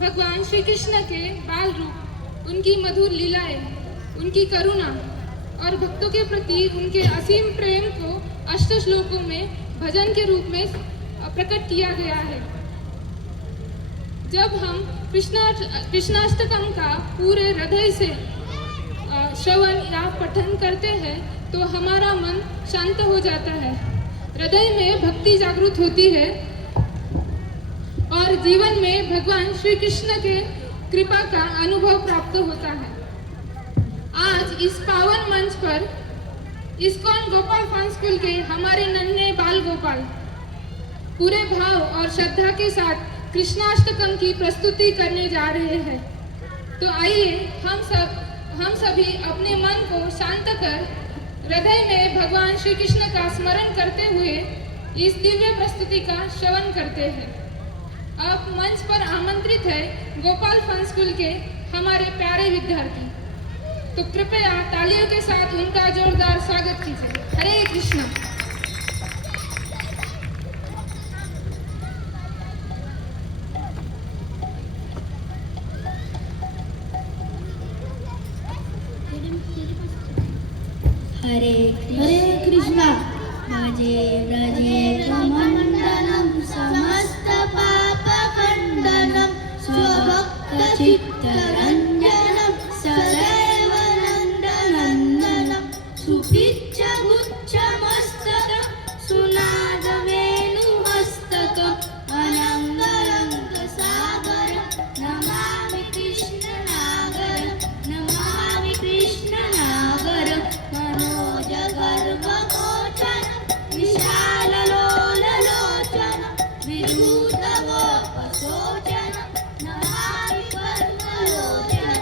भगवान श्री कृष्ण के बाल रूप, उनकी मधुर लीलाएं, उनकी करुणा और भक्तों के प्रति उनके असीम प्रेम को अष्ट श्लोकों में भजन के रूप में प्रकट किया गया है। जब हम कृष्णाष्टकम का पूरे हृदय से श्रवण या पठन करते हैं तो हमारा मन शांत हो जाता है, हृदय में भक्ति जागृत होती है और जीवन में भगवान श्री कृष्ण के कृपा का अनुभव प्राप्त होता है। आज इस पावन मंच पर इस्कॉन गोपाल फन स्कूल के हमारे नन्हे बाल गोपाल पूरे भाव और श्रद्धा के साथ कृष्णाष्टकम की प्रस्तुति करने जा रहे हैं। तो आइए हम सभी अपने मन को शांत कर हृदय में भगवान श्री कृष्ण का स्मरण करते हुए इस दिव्य प्रस्तुति का श्रवण करते हैं। अब मंच पर आमंत्रित है गोपाल फन स्कूल के हमारे प्यारे विद्यार्थी, तो कृपया तालियों के साथ उनका जोरदार स्वागत कीजिए। हरे कृष्ण। हरे कृष्णा। भजे व्रजे मंडलम समस्त पाप खंडनम स्वभक्त चित्त रंजनम सदैव नंदनंदनम सुपिच्छ गुच्छ मस्तकम सुनाद वेणु मस्तकम अनंगरंग सागर नमामि कृष्ण नागर नमामि कृष्ण नागर मनोज गर्भमोचन विशाल लोललोचन विधूत गोपशोचन नमामि पद्मलोचन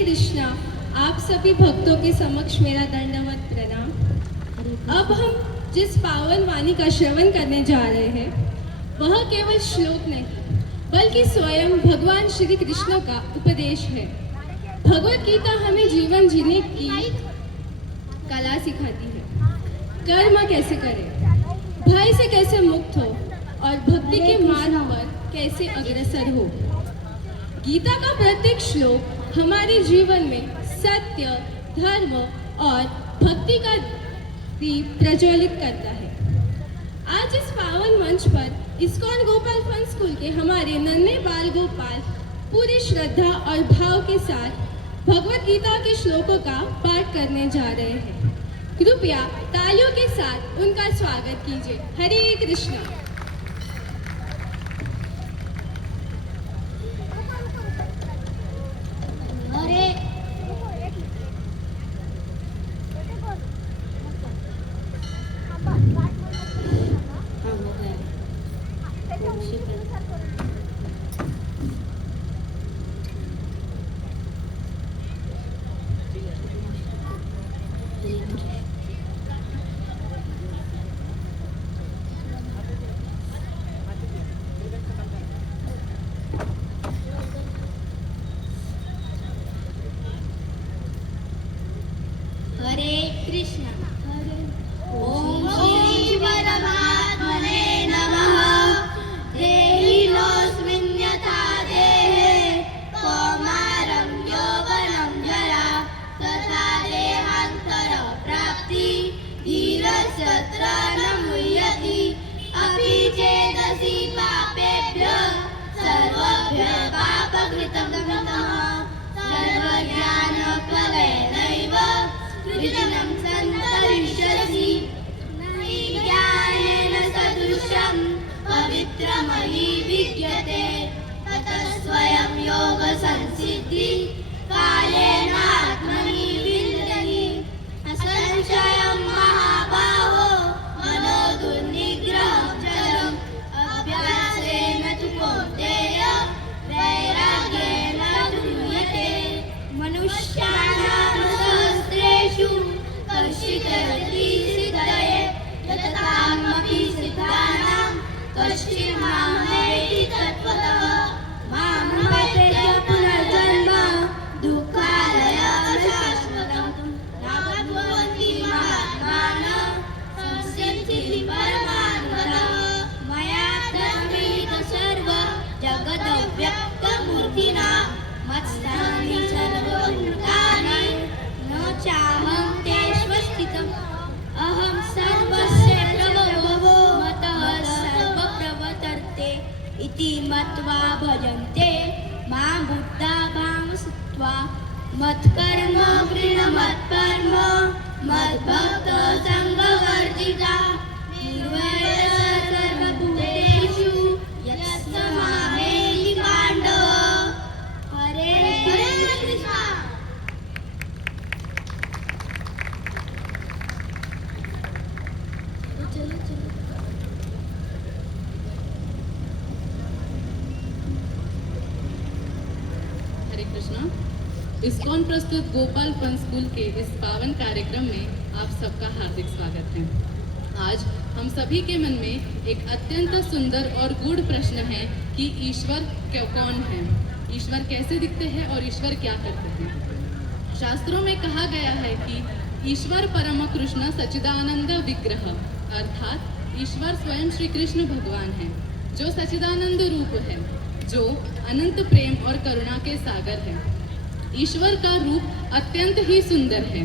कृष्णा, आप सभी भक्तों के समक्ष मेरा दंडवत प्रणाम। अब हम जिस पावन वाणी का श्रवण करने जा रहे हैं वह केवल श्लोक नहीं बल्कि स्वयं भगवान श्री कृष्ण का उपदेश है। भगवत गीता हमें जीवन जीने की कला सिखाती है। कर्म कैसे करें, भय से कैसे मुक्त हो और भक्ति के मार्ग पर कैसे अग्रसर हो। गीता का प्रत्येक श्लोक हमारे जीवन में सत्य, धर्म और भक्ति का दीप प्रज्वलित करता है। आज इस पावन मंच पर इस्कॉन गोपाल फन स्कूल के हमारे नन्हे बाल गोपाल पूरी श्रद्धा और भाव के साथ भगवत गीता के श्लोकों का पाठ करने जा रहे हैं। कृपया तालियों के साथ उनका स्वागत कीजिए। हरे कृष्णा। हरे हरे कृष्णा। ओम श्री परमात्मने नमः। देहिनोऽस्मिन् यथा देहे कौमारं यौवनं जरा तथा देहान्तरप्राप्ति धीरस्य न मुह्यति। अपि चेदसि पापेभ्यः सर्वभ्यः पापकृतं तमः सर्वज्ञानप्लवेनैव कृष्णं सन्तरिष्यसि। नहि ज्ञानेन सदृशं पवित्रमयि विद्यते ततः स्वयं योगसंसिद्धि कालेन आत्मनि विन्दति। असंशयं महाबाहो मनो दुर्निग्रहं चलम् अभ्यासेन तु कौन्तेय वैराग्येन गृह्यते। मनुष्याणां सहस्रेषु कश्चिदपि सिद्धये यततामपि सिद्धानां कश्चित् मां वेत्ति तत्त्वतः। मां वेत्ति पुनर्जन्म दुःखालयं शाश्वतं न भवन्ति महात्मानः संसिद्धिः परमार्थतः। मया तद्विहितं सर्वं जगदव्यक्तमूर्तिना मत्स्थानि सर्वभूतानि न चाहं तेष्वस्थितम्। अहं सर्वस्य प्रभवो मतः सर्वप्रवर्तन्ते इति मत्वा भजन्ते मां बुद्धा भावसत्त्वा। मत्कर्म गृह्णमत्परम मद्भक्तः सङ्गवर्जिता। निर्वैरः सर्वभूतेषु यस्य मामेति पाण्डव। हरे कृष्णा। हरे कृष्णा। इस्कॉन प्रस्तुत गोपाल फन स्कूल के इस पावन कार्यक्रम में आप सबका हार्दिक स्वागत है। आज हम सभी के मन में एक अत्यंत सुंदर और गूढ़ प्रश्न है कि ईश्वर कौन है, ईश्वर कैसे दिखते हैं और ईश्वर क्या करते हैं। शास्त्रों में कहा गया है कि ईश्वर परम कृष्ण सच्चिदानंद विग्रह अर्थात ईश्वर स्वयं श्री कृष्ण भगवान है जो सच्चिदानंद रूप है, जो अनंत प्रेम और करुणा के सागर है। ईश्वर का रूप अत्यंत ही सुंदर है।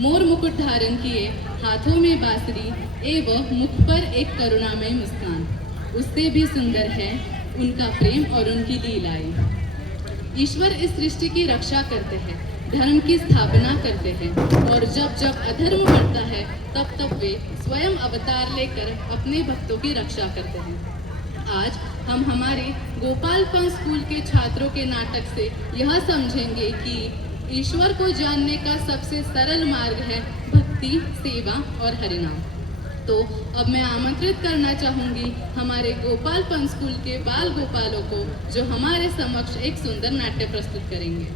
मोर मुकुट धारण किए, हाथों में बांसुरी एवं मुख पर एक करुणामय मुस्कान। उससे भी सुंदर है उनका प्रेम और उनकी लीलाएं। ईश्वर इस सृष्टि की रक्षा करते हैं, धर्म की स्थापना करते हैं और जब जब अधर्म बढ़ता है तब तब वे स्वयं अवतार लेकर अपने भक्तों की रक्षा करते हैं। आज हम हमारे गोपाल फन स्कूल के छात्रों के नाटक से यह समझेंगे कि ईश्वर को जानने का सबसे सरल मार्ग है भक्ति, सेवा और हरिनाम। तो अब मैं आमंत्रित करना चाहूंगी हमारे गोपाल फन स्कूल के बाल गोपालों को जो हमारे समक्ष एक सुंदर नाट्य प्रस्तुत करेंगे।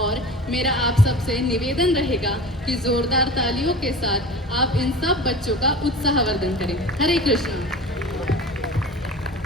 और मेरा आप सबसे निवेदन रहेगा कि जोरदार तालियों के साथ आप इन सब बच्चों का उत्साहवर्धन करें। हरे कृष्णा।